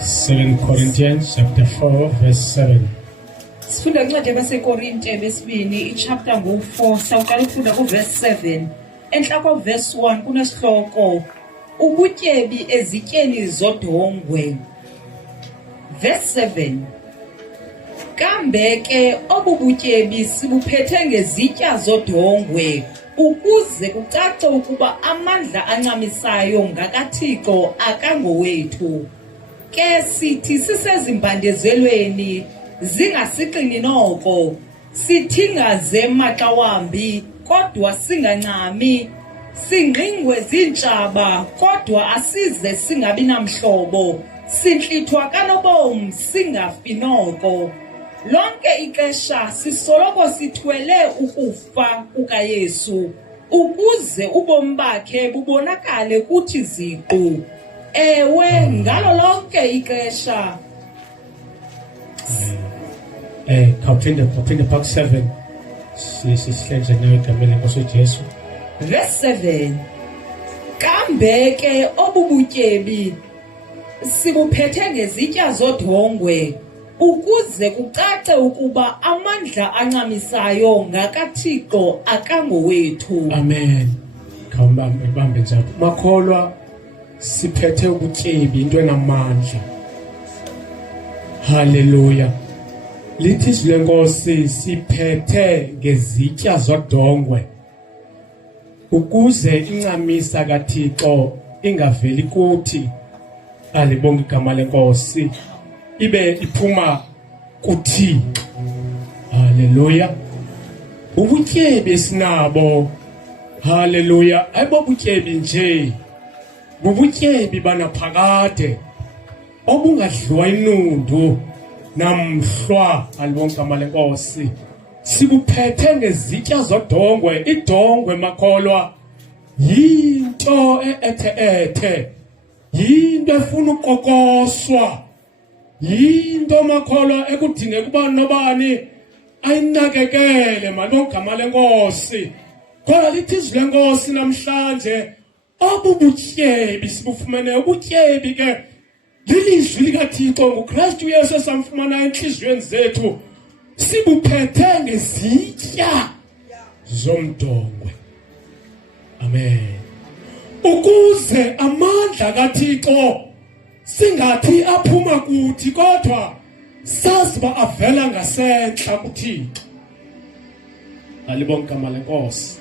2 Corinthians chapter 4 verse 7. Sifunda incwadi yabasekorinte besibini ichapter ngo-4 sawuqala ukufunda kuverse 7. Enhla koverse 1 kunesihloko ubutyebi ezityeni zodongwe. Verse 7. Kambe ke obubutyebi sibuphethe ngezitya zodongwe ukuze kucace ukuba amandla ancamisayo ngakaThixo akangowethu. Ke sithi sisezimbandezelweni zingasiqini noko, sithingaze maxa wambi kodwa singancami, singqingwe zintshaba kodwa asize singabi namhlobo, sintlithwa kanobom singafi noko. Lonke ixesha sisoloko sithwele ukufa kukaYesu ukuze ubomi bakhe bubonakale kuthi ziqu. Ewe ngalo lonke ixesha. Khawuphinde Park 7 sihlenze nayo igama lenkosi uJesu. Verse 7. Kambe ke obubutyebi sibuphethe ngezitya zodongwe ukuze kucace ukuba amandla ancamisayo ngakaThixo akangowethu. Amen. Khawubambe njalo. Makholwa siphethe ubutyebi into enamandla. Hallelujah. Lithi izwi lenkosi siphethe ngezitya zodongwe ukuze incamisa kaThixo ingaveli kuthi. Alibonge igama lenkosi ibe iphuma kuThixo. Hallelujah. Ubutyebi esinabo, hallelujah, ayibo butyebi nje, bubutyebi banaphakade obungadliwa inundu namhlwa. Alibonge igama lenkosi. Sibuphethe ngezitya zodongwe. Idongwe makholwa yinto ethe, yinto efuna ukokoswa, yinto makholwa ekudingeka kuba nobani ayinakekele. Malibonge igama lenkosi. Kodwa lithi izwi lenkosi namhlanje obubutyebi sibufumene. Ubutyebi ke lilizwi likaThixo nguKristu uYesu esamfumana enhliziyweni zethu. Sibuphethe ngezitya zomdongwe. Amen. Ukuze amandla kaThixo singathi aphuma kuthi kodwa sazi ba avela ngasentla kuThixo. Alibonge igama lenkosi.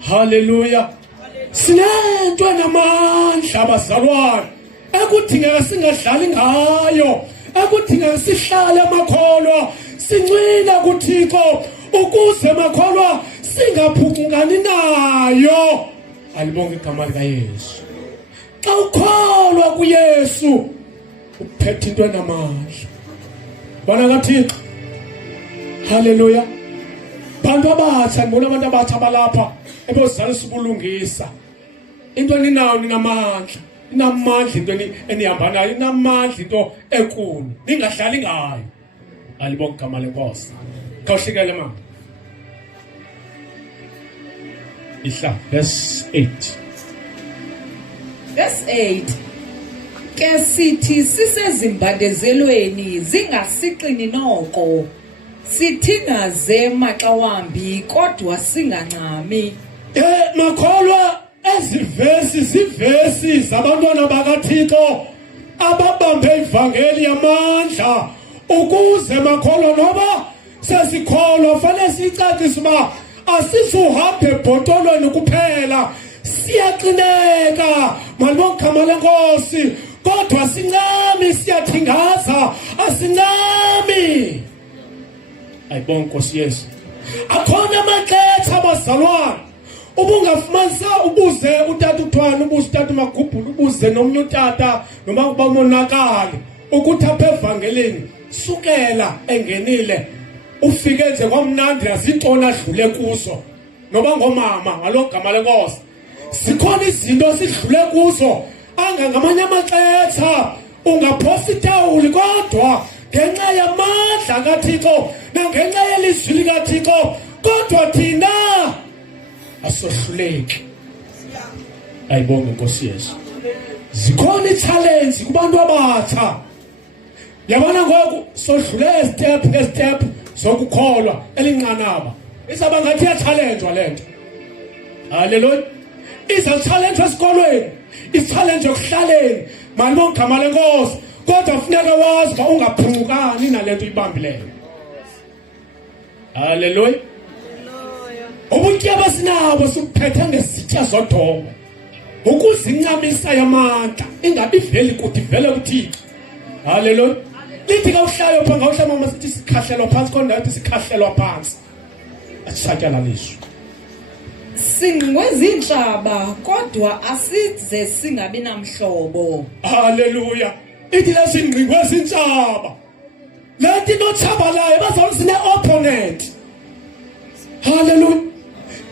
Hallelujah. Sinento enamandla abazalwane ekudingeka singadlali ngayo, ekudingeka sihlale makholwa sincwile kuThixo ukuze makholwa singaphukungani nayo. Alibonge igama likaYesu. Xa ukholwa kuYesu uphethe into enamandla. Bana kaThixo. Hallelujah. Bantu abatsha, ngibona abantu abatsha balapha ebozalisa ubulungisa. Into eninayo ninamandla. Inamandla into enihamba nayo, inamandla into ekuni. Ningadlali ngayo. Alibonge igama lenkosi. Khawuhlikele mama. Ihla verse 8. Verse 8. Ke sithi sisezimbandezelweni zingasiqini noko, sithingaze maxa wambi kodwa singancami. Makholwa ezivesi zivesi zabantwana bakaThixo ababambe ivangeli yamandla ukuze makholwa noba sesikholwa fanele sicacise uba asisuhambe ebhotolweni kuphela, siyaxineka. Malibonge igama lenkosi. Kodwa sincami, siyathingaza, asincami. Ayibonge Nkosi Yesu. Akhona amaxesha abazalwane ubungafumanisa ubuze utata uThwana, ubuze utata uMagubhulu, ubuze nomnye utata noma kuba umonakali ukuthi apha evangelini sukela engenile ufike nje kwamnandi yazintona adlule kuzo noba ngomama. Ngaloo gama lenkosi sikhona izinto sidlule kuzo angangamanye amaxesha ungaphosa itawuli, kodwa ngenxa yamandla kaThixo nangenxa yelizwi likaThixo kodwa thina asohluleki. Ayibonge Nkosi Yesu. zikhona i-challenge kubantu abatsha. Yabona ngoku sodlule step sokukholwa elinqanaba. Izaba ngathi iya-challenge lento. Haleluya. Iza-challenge esikolweni, i-challenge yokuhlaleni. Manje ngogama lenkosi, kodwa kufuneka wazi uba ungaphungukani nalento uyibambileyo. Haleluya. Ubutyebi sinabo sibuphethe ngesitya zodongo. Ukuzincamisa yamandla ingabi veli kude vele kuThixo. Haleluya. Lithi kawuhlayo phansi ngawuhlala mama sithi sikhahlelwa phansi kodwa ngathi sikhahlelwa phansi. Asitshabalaliswa. Singweza inhlaba kodwa asize singabi namhlobo. Haleluya. Ithi la singqingweza inhlaba. Lethi notshabalayo bazawuthi sine opponent. Haleluya.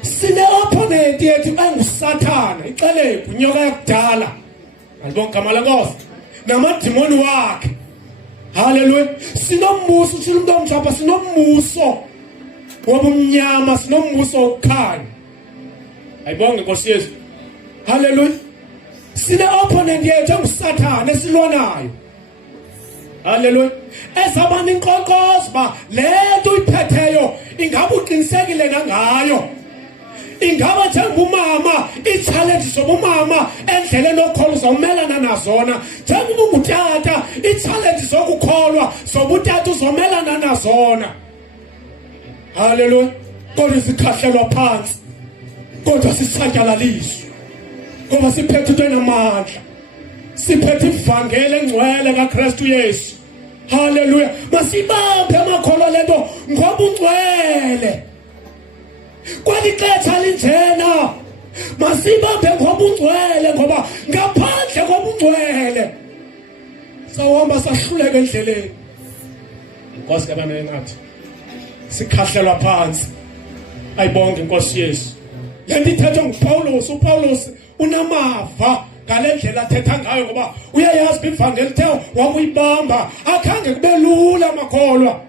Sine opponent yethu enguSathana, ixelebhu inyoka yakudala. Alibonga igama lenkosi. Namadimoni wakhe. Haleluya. Sinombuso uthile umuntu omhlophe, sinombuso wobumnyama, sinombuso wokukhanya. Ayibonge Nkosi Yesu. Haleluya. Sine opponent yethu enguSathana esilwanayo. Haleluya. Ezabana inkonkozo ba lento uyiphetheyo ingabe uqinisekile ngayo. Ingaba njengomama i-challenge zobumama endleleni okholwa uzomelana nazona. Njengoba ungutata i-challenge zokukholwa zobutata uzomelana nazona. Haleluya. Kodwa sikhahlelwa phansi, kodwa sisatyalalishwa, ngoba siphethe into enamandla, siphethe ivangeli engcwele kaKristu Yesu. Haleluya. Masibambe amakholwa lento ngoba ungcwele. Kwalixesha linjena masibambe ngoba ungcwele, ngoba ngaphandle koba ungcwele sawuhamba sahluleka endleleni. Inkosi kabana engathi sikhahlelwa phansi. Ayibonge Inkosi Yesu. Lento ithethwe nguPawulos. uPawulos unamava ngale ndlela athetha ngayo ngoba uyayazi ivangeli the wakuyibamba akhange kube lula amakholwa.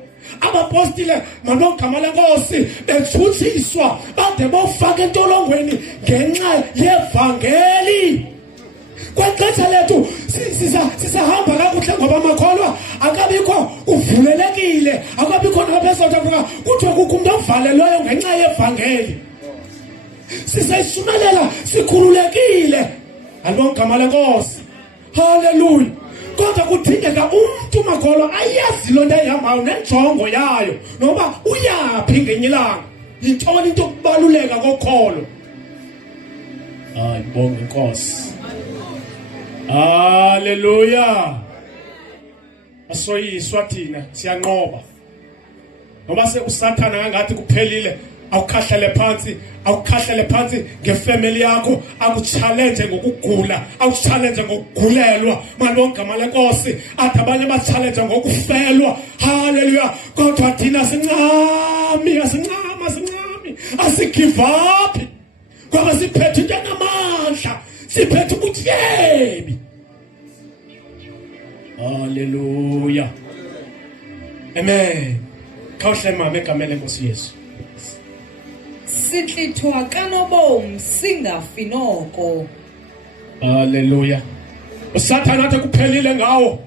Abapostile manogama lenkosi bethuthiswa bade bawufaka entolongweni ngenxa yevangeli. Kwexesha lethu sisahamba kakuhle ngoba amakholwa akabikho uvulelekile, akabikho nabeSouth Africa kuthiwa kukho umuntu ovalelweyo ngenxa yevangeli. Sisayisumelela sikhululekile. Alibonga igama lenkosi. Haleluya. Kodwa kudingeka umuntu makholwa ayazi lonto eyihambayo nenjongo yayo, noba uyaphi ngenye ilanga. Yintoni into okubaluleka kokholo? Ayibonge Inkosi. Haleluya. Asoyiswa thina siyanqoba. Ngoba sekusathana kangathi kuphelile, awukhahlele phansi ngefamily yakho, akuchallenge ngokugula, akuchallenge ngokugulelwa. Malibonga igama lenkosi. Athi abanye bachallenge ngokufelwa. Haleluya. Kodwa thina sincami, asigive up, ngoba siphethe into enamandla, siphethe ubutyebi. Haleluya. Amen. Khawuhle mama egama lenkosi Yesu. Sihlithwa kanobom singafi noko. Haleluya. uSathane athi kuphelile ngawo,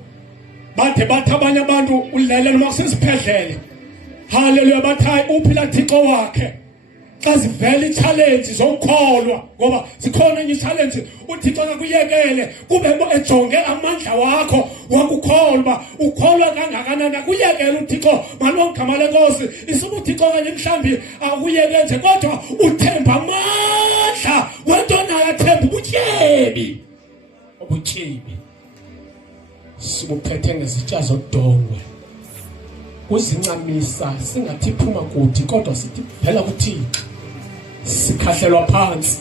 bathe bathi abanye abantu ulele noma kusesiphelele. Haleluya. Bathi uphila Thixo wakhe xa zivela i-challenge zokukholwa, ngoba zikhona enye i-challenge uThixo akuyekele kube ejonge amandla wakho wakukholwa, ukholwa kangakanani. Akuyekele uThixo malibonga igama lenkosi. Isuba uThixo kanye mhlambi akuyeke nje, kodwa uthemba amandla wento nayo, athemba ubutyebi. Ubutyebi sibuphethe ngezitya zodongwe, uzincamisa singathi iphuma kuthi kodwa sithi vela kuThixo. Sikhahlelwa phansi,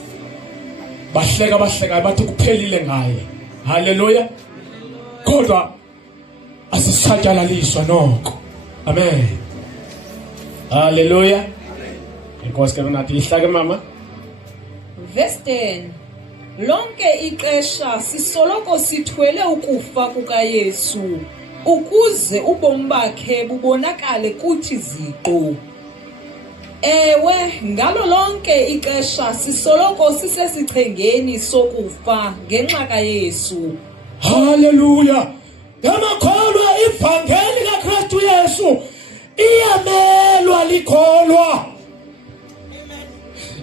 bahleka bathi kuphelile ngaye. Haleluya. Kodwa asisatyalalishwa noko. Amen. Haleluya. Inkosi nathi ihlake mama. Verse 10. Lonke ixesha sisoloko sithwele ukufa kukaYesu, ukuze ubomi bakhe bubonakale kuthi ziqo. Ewe, ngalo lonke ixesha sisoloko sisesichengeni sokufa ngenxa kaYesu. Haleluya. Yamakholwa ivangeli kaKristu Yesu iyamelwa likholwa.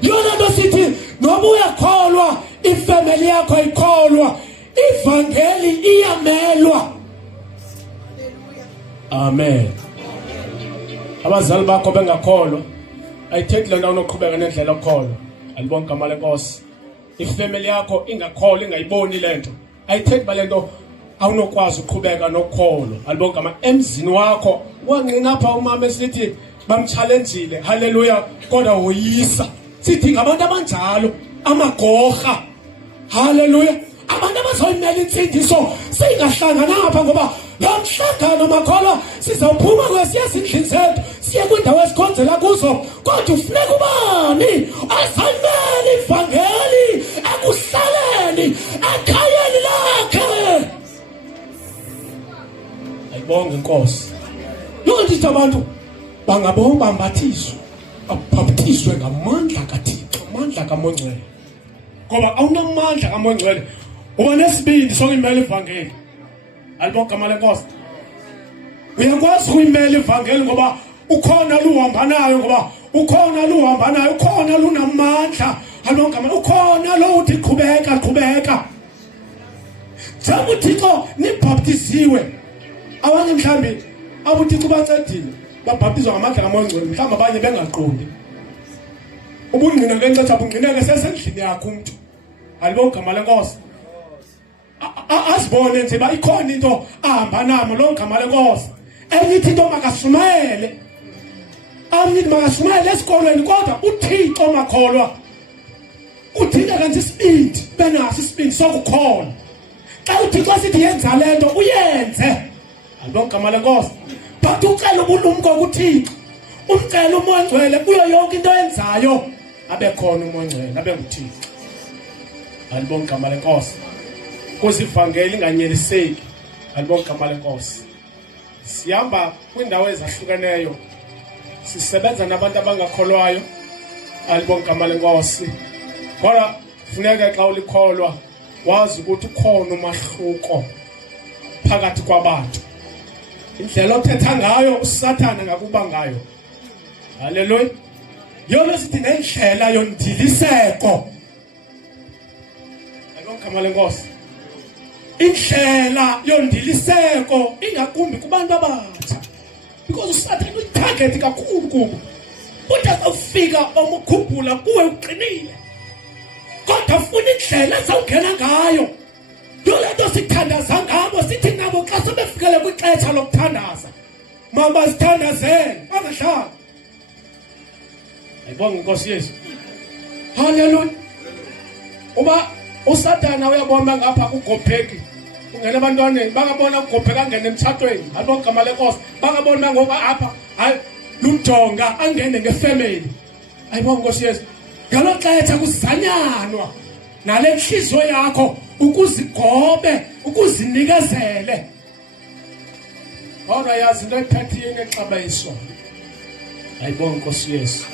Yona nto sithi noba uyakholwa ifamily yakho ayikholwa, ivangeli iyamelwa. Amen. Abazali bakho bengakholwa ayithethi lena unoqhubeka nendlela okholwa. Alibonke igama lenkosi. Ifamily yakho ingakholwa ingayiboni lento ayithethi balento awunokwazi uqhubeka nokholo. Alibonke igama. Emzini wakho wanqina apha umama esithi bamchallengeile. Haleluya. Kodwa woyisa. Sithi ngabantu abanjalo amagorha. Haleluya. Abantu abazoyimela insindiso singahlangana ngapha ngoba lo mhlangano makholwa sizawuphuma kwesiya sindlini zethu siye kwindawo esikhonzela kuzo, kodwa ufuneka ubani azayimela ivangeli ekuhlaleni ekhayeni lakhe. Ayibonge inkosi. Yonke ithi abantu bambathiswe, babhaptizwe ngamandla kaThixo, amandla kaMongcwele. Ngoba awunamandla kaMongcwele uba nesibindi sokuyimela ivangeli. Alibonke igama lenkosi. Uyakwazi ukuyimela ivangeli ngoba ukhona luhamba nayo, ngoba ukhona luhamba nayo, ukhona lunamandla. Alibonke igama. Ukhona lo uthi qhubeka. Njengoba uThixo nibhaptiziwe, abanye mhlambi abuThixo bancedile babhaptizwa ngamandla kaMongcwele, mhlawumbe abanye bengaqondi. Ubungqina ngenxa ubungqineke sesendlini yakho umuntu. Alibonke igama lenkosi. Asibone nje ba ikhona into ahamba namo lo igama lenkosi. Enyithi into makashumayele. Amnithi makashumayele esikolweni, kodwa uThixo makholwa uthinta kanti isibindi, benaso isibindi sokukholwa. Xa uThixo sithi yenza lento uyenze. Alibonke igama lenkosi. But ucela ubulumko kuThixo, umcela umoya ngcwele kuyo yonke into yenzayo abe khona umoya ngcwele, abe nguThixo. Alibonke igama lenkosi. Kuze ivangeli inganyeliseki. Alibonke igama lenkosi. Sihamba kwindawo ezahlukeneyo, sisebenza nabantu abangakholwayo. Alibonke igama lenkosi. Kodwa funeka xa ulikholwa wazi ukuthi ukhona umahluko phakathi kwabantu. Indlela othetha ngayo uSathane ngakuba ngayo. Haleluya. Yona sithi nendlela yondiliseko. Alibonke igama lenkosi. Indlela yondiliseko ingakumbi kubantu abatsha, because uSathane uyitarget kakhulu kubo. Uthi awufika omkhuphula kuwe uqinile, kodwa funa indlela ezawungena ngayo. Yolento sithandaza ngabo, sithi nabo xa sebefikele kwixesha lokuthandaza mabazithandazele bangahlali. Ayibonge inkosi Yesu. Haleluya. Uba uSathane uyabona ngapha kugopheki ungena abantwaneni bangabona ugopheka angene emtshatweni. Alibonke igama lenkosi. Bangabona ngoba apha hayi lumjonga angene ngefamily. Ayibonge inkosi Yesu. Ngalo xesha kuzanyanwa nale nhliziyo yakho ukuzigobe, ukuzinikezele. Kodwa yazi into ephethiye ngexabiso. Ayibonge inkosi Yesu.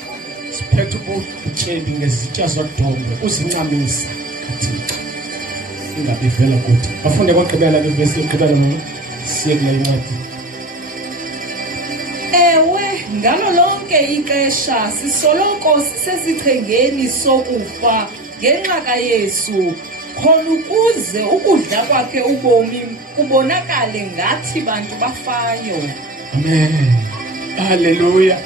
Siphethe ubutyebi ngezitya zodongo uzincamisa kaThixo. Ingabi vela kuthi bafunde kwagqibela ke verse yokugqibela noma siye kule incwadi. Ewe, ngalo lonke ixesha sisoloko sisesichengeni sokufa ngenxa kaYesu, khona ukuze ukudla kwakhe ubomi kubonakale ngathi bantu bafayo. Amen. Haleluya.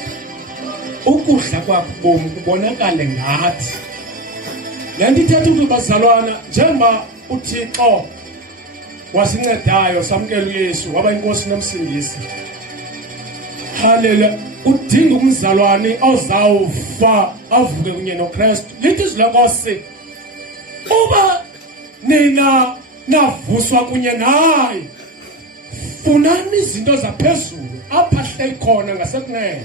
Ukudla kwakhe ubomi kubonakale ngathi. Lento ithetha ukuthi bazalwana, njengoba uThixo wasincedayo samkela uYesu waba inkosi nomsindisi. Haleluya. Udinga umzalwane ozawufa avuke kunye noKristu. Lithi izwi lenkosi, uba nina navuswa kunye naye, funani izinto zaphezulu apha hle khona ngasekunene,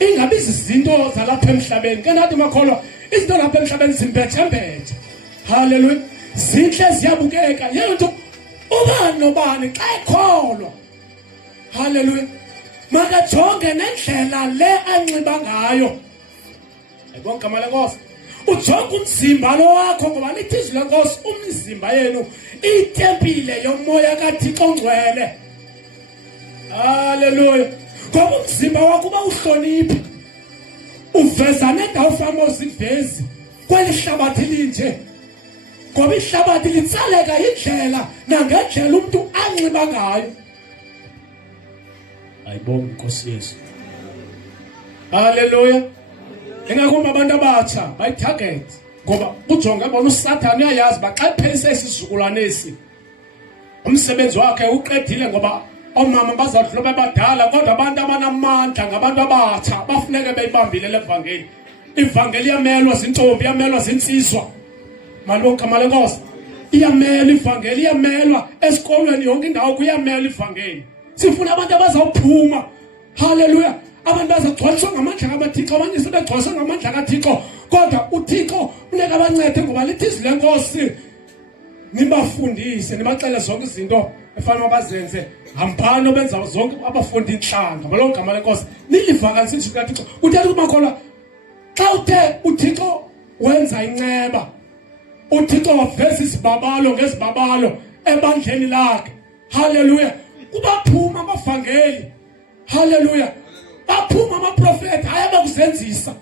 ingabi izinto zalapha emhlabeni. Ke nathi makholwa izinto lapha emhlabeni zimbethembethe. Haleluya. Zinhle ziyabukeka. Yento ubani nobani xa ekholwa, haleluya, makajonge nendlela le anxiba ngayo. Ayibonga igama lenkosi. Ujonga umzimba lo wakho ngoba lithi izwi lenkosi umzimba yenu itempile yomoya kaThixo ongcwele. Haleluya. Ngoba umzimba wakho uba uhloniphe. Uveza nendawo famosa ivezi kweli hlabathi linje. Ngoba ihlabathi litsaleka indlela nangendlela umuntu anxiba ngayo. Ayibonga inkosi Yesu. Haleluya. Engakumba abantu abatsha bayitarget ngoba ujonga bona uSathane uyayazi baxa iphelisa isizukulwane esi. Umsebenzi wakhe uqedile ngoba omama bazadlula bebadala kodwa abantu abanamandla ngabantu abatsha bafuneka beyibambile levangeli. Ivangeli yamelwa zintombi, yamelwa zinsizwa. Malonke malenkosi. Iyamela ivangeli, iyamelwa esikolweni yonke indawo kuyamelwa ivangeli. Sifuna abantu abazawuphuma. Haleluya. Abantu bazagcwaliswa ngamandla kaThixo, abanye sebegcwaliswa ngamandla kaThixo. Kodwa uThixo uneka abancede ngoba lithi izwi lenkosi nibafundise, nibaxele zonke izinto efanele bazenze. Hambani benza zonke abafundi inhlanga. Malonke igama lenkosi. Nilivakalisile izwi kaThixo. Uthetha kumakholwa xa uthe uThixo wenza inceba. uThixo waveza isibabalo ngesibabalo ebandleni lakhe. Haleluya. Kubaphuma abavangeli. Haleluya. Baphuma amaprofeti ayabakuzenzisa.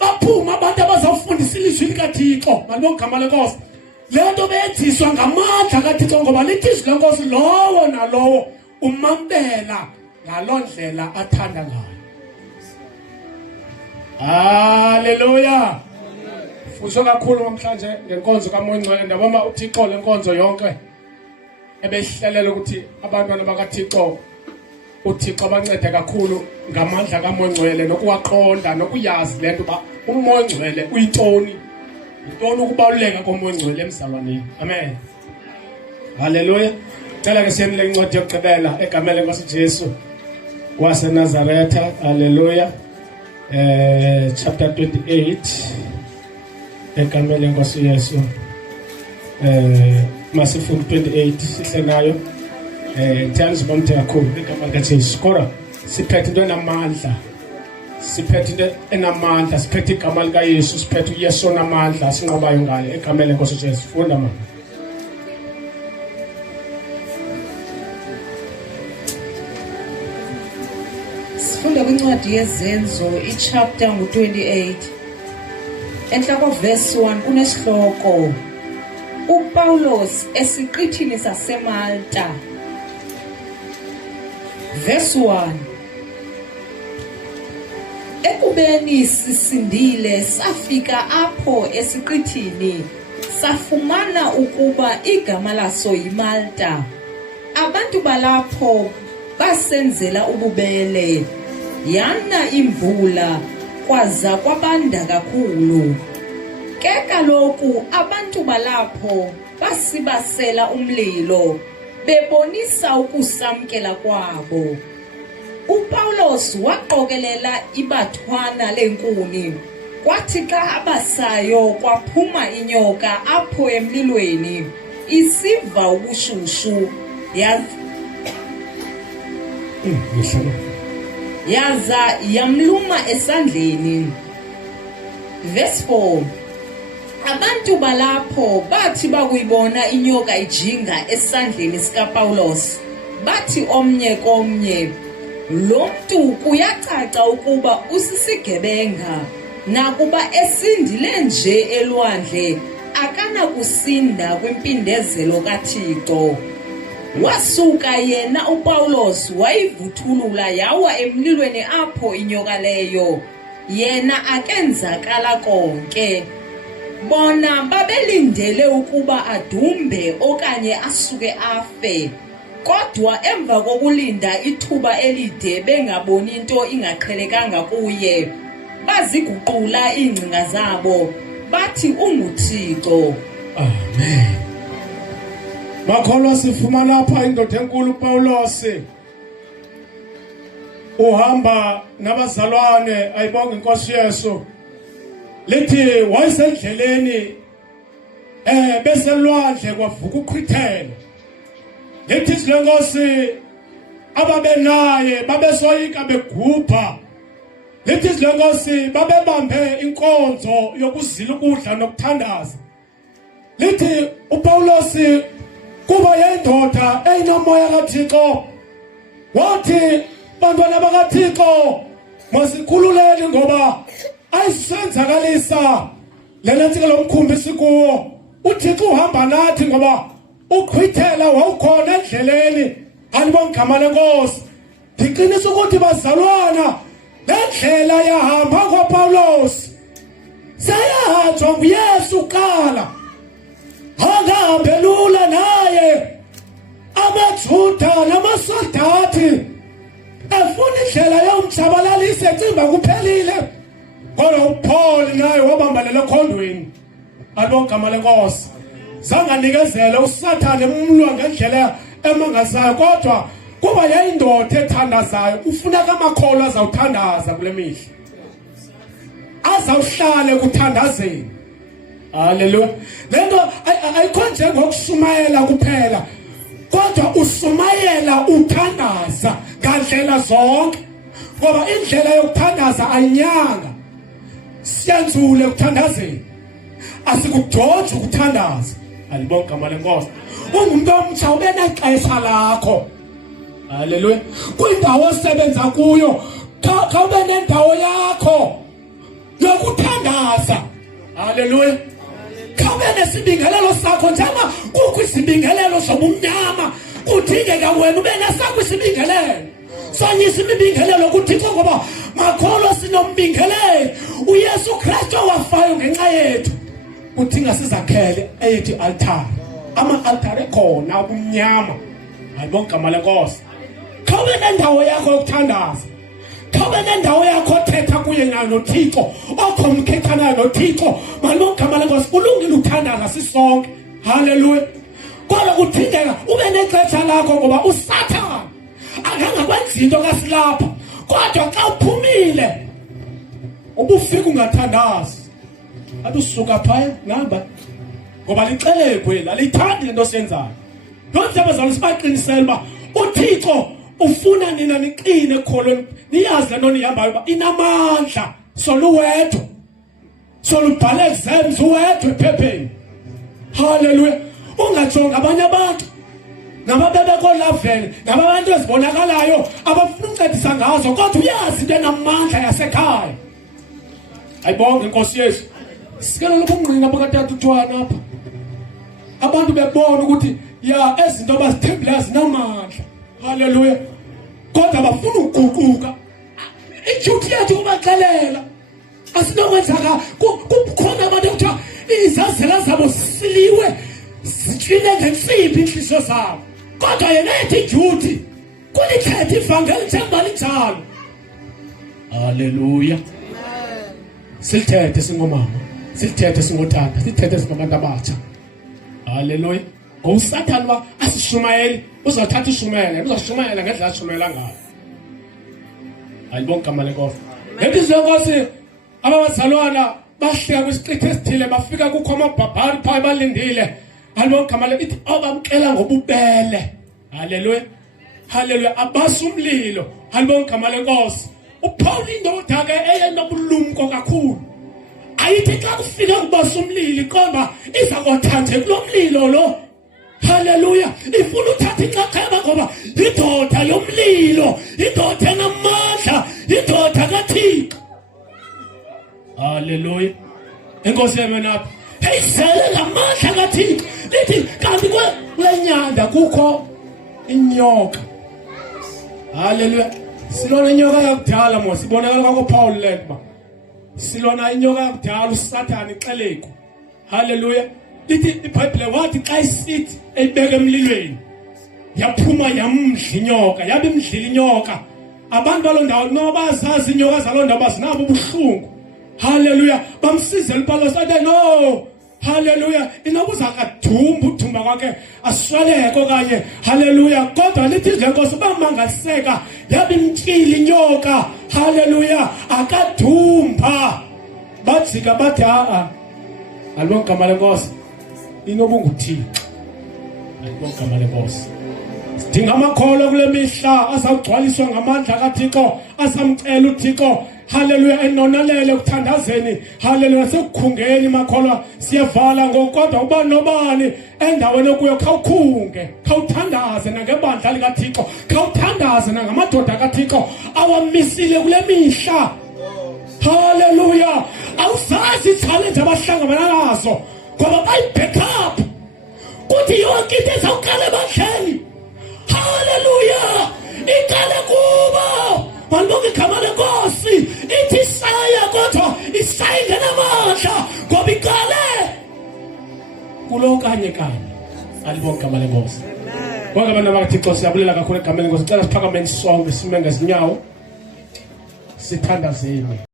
Baphuma abantu abazawufundisa ilizwi likaThixo. Malibonke igama lenkosi. Le nto beyenziswa ngamandla kaThixo ngoba lithi izwi lenkosi lowo nalowo umamela ngaloo ndlela athanda ngayo. Haleluya. Ufuswe kakhulu namhlanje ngenkonzo kaMoya Ongcwele ndabona uThixo lenkonzo yonke ebehlelela ukuthi abantwana bakaThixo uThixo abancede kakhulu ngamandla kaMoya Ongcwele nokuwaqonda nokuyazi lento ba uMoya Ongcwele uyintoni. Intoni ukubaluleka koMoya Ongcwele emzalwaneni. Amen. Haleluya. Cela ke siyele incwadi yokugqibela egameni lenkosi Jesu waseNazaretha. Haleluya. Chapter 28 egameni lenkosi Yesu. Masifundo 28 sihle nayo. Thanda sibamthe kakhulu igama likaJesu. Kodwa siphethe into enamandla. Siphethe into enamandla, siphethe igama likaYesu, siphethe uYesu onamandla sinqobayo ngayo egameni lenkosi Jesu. Funda mama. Sifunda kwincwadi yezenzo ichapter ngu-28. Enhla verse 1 kunesihloko uPaulos esiqithini saseMalta. Verse 1. Ekubeni sisindile safika apho esiqithini safumana ukuba igama laso yiMalta. Abantu balapho basenzela ububele. Yana imvula kwaza kwabanda kakhulu. Ke kaloku abantu balapho basibasela umlilo bebonisa ukusamkela kwabo. uPaulos waqokelela ibathwana lenkuni. Kwathi xa abasayo kwaphuma inyoka apho emlilweni isiva ubushushu yaza yamluma esandleni. Verse 4. Abantu balapho bathi bakuyibona inyoka ijinga esandleni sikaPaulos bathi omnye komnye, lo mntu kuyacaca ukuba usisigebenga, nakuba esindile nje elwandle akanakusinda kwimpindezelo kaThixo. Wasuka yena uPaulos wayivuthulula yawa emlilweni apho inyoka leyo, yena akenzakala konke. Bona babelindele ukuba adumbe okanye asuke afe. Kodwa emva kokulinda ithuba elide bengaboni into ingaqhelekanga kuye, baziguqula iingcinga zabo bathi unguThixo. Amen. Makholwa sifumana apha indoda enkulu uPaulos uhamba nabazalwane. Ayibonge inkosi Yesu. Lithi wayesendleleni beselwandle kwavuka uqhithelo. Lithi izinkosi ababenaye babesoyika begubha lithi izilenkosi babebambe inkonzo yokuzila ukudla nokuthandaza. Lithi uPawulos kuba yendoda eyinomoya kaThixo wathi bantwana bakaThixo masikhululeni ngoba ayisenzakalisa lena ntsika lomkhumbi sikuwo. uThixo uhamba nathi ngoba uqhwithela wawukhona endleleni. Alibonke igama lenkosi. Ndiqinisa ukuthi bazalwana lendlela yahamba kwaPawulos sayahanjwa nguYesu uqala. Angahambe lula naye amaJuda namasoldathi afuna indlela yomtshabalalisa ecimba kuphelile. Kodwa uPaul naye wabambalela ekhondweni. Alibonke igama lenkosi. Zanganikezela uSathane emlwa ngendlela emangazayo kodwa kuba yayindoda ethandazayo ufuneka amakholwa azawuthandaza kule mihla. Azawuhlale kuthandazeni. Haleluya. Lento ayikho nje ngokushumayela kuphela. Kodwa ushumayela uthandaza ngandlela zonke. Ngoba indlela yokuthandaza ayinyanga. Siyanzule ukuthandazeni. Asikujoje ukuthandaza. Alibonke igama lenkosi. Ungumuntu omtsha ube nexesha lakho. Haleluya. Kwindawo osebenza kuyo kawube nendawo yakho yokuthandaza. Haleluya. Kawube nesibingelelo sakho njengoba kukho isibingelelo sobumnyama kudingeka wena ube nasakho isibingelelo. Sonyisa imibingelelo kuThixo ngoba makholwa sinombingelelo. uYesu Kristu wafayo ngenxa yethu. Udinga sizakhele eyithi altar. Ama-altar ekhona obumnyama. Alibonke igama lenkosi. Kawube nendawo yakho yokuthandaza. Kawube nendawo yakho othetha kuye nayo noThixo. Okhomkhetha nayo noThixo. Malibonke igama lenkosi. Kulungile ukuthandaza sisonke. Haleluya. Kodwa kudingeka ube nexesha lakho ngoba uSathane akangakwenza into kasilapha. Kodwa xa uphumile ubufika ungathandazi. Athi usuka phaya ngihamba ngoba licelekwe lalithandi lento senzayo. Nonke abazalwane sibaqinisele uba uThixo ufuna nina niqine ekholweni. Niyazi lento nihambayo uba inamandla. Soluwedwa. Solubhale exams uwedwa ephepheni. Haleluya. Ungajonga abanye abantu nababebe kolavele nabantu ezibonakalayo abafuna ukuncedisa ngazo kodwa uyazi into enamandla yasekhaya. Ayibonge inkosi Yesu. Sikelo lokungqina phakathi uThwana apha. Abantu bebona ukuthi ya ezinto abazithembileyo zinamandla. Haleluya. Kodwa bafuna ukuguquka. Ijuthi yethu kubaxelela. Asinokwenzaka kukhona abantu ekuthiwa izazela zabo siliwe zitshile ngensimbi inhliziyo zabo. Kodwa yena ethi ijuthi kulithethe ivangeli njengoba linjalo. Haleluya. Silithethe singomama. Silithethe singotata. Silithethe singabantu abatsha. Haleluya. NgoSathane ba asishumayeli uzothatha ishumela. Uzoshumayela ngendlela ashumela ngayo. Alibonke igama lenkosi. Lempilo yenkosi abazalwana bahleka kwisiqithe esithile bafika kukho amabhabhari phaya balindile. Alibonke igama lenkosi. Abamkela ngobubele. Haleluya. Haleluya. Abasa umlilo. Alibonke igama lenkosi. uPaul indoda ke eyenobulumko kakhulu. Ayithi xa kufika kubasa umlilo kodwa iza kothatha kulomlilo lo. Haleluya. Ifuna uthatha inxaxheba ngoba indoda yomlilo, indoda enamandla, indoda kaThixo. Haleluya. Enkosi yena eyisele lamandla kaThixo. Lithi kanti kwenyanda kukho inyoka. Haleluya. Silona inyoka yakudala mos sibonakala kwaPaul leba. Silona inyoka yakudala uSathane ixeleko. Haleluya. Lithi iBhayibhile wathi xa isithi eyibeka emlilweni yaphuma yamdla inyoka, yabe imdlila inyoka. Abantu balondawo nobazazi inyoka zalondawo bazinabo ubuhlungu. Haleluya. Bamsize uPaul athi no. Haleluya. Inobuza kadumba uthumba kwakhe asweleke okanye. Haleluya. Kodwa lithi lenkosi bamangaliseka yabe imtshila inyoka. Haleluya. Akadumba. Bajika bathi alibonke igama lenkosi. InobunguThixo. Alibonke igama lenkosi. Sidinga amakholwa kule mihla azawugcwaliswa ngamandla kaThixo. Asamcela uThixo. haleluya enonalele ukuthandazeni haleluya sekukhungeni makholwa siyavala ngokodwa uba nobani endaweni okuyo khawukhunge khawuthandaze nangebandla likaThixo khawuthandaze nangamadoda kaThixo awamisile kule mihla haleluya awusazi challenge abahlangabana nazo ngoba bayi-back up kuthi yonke into ezawuqala ebandleni haleluya iqale kubo Malungu igama lenkosi ithi isaya kodwa isaya ingenamandla ngoba iqale kulo kanye alibonke igama lenkosi bonke abantu abathixo siyabulela kakhulu egameni lenkosi cela siphakameni sonke sime ngezinyawo sithandazeni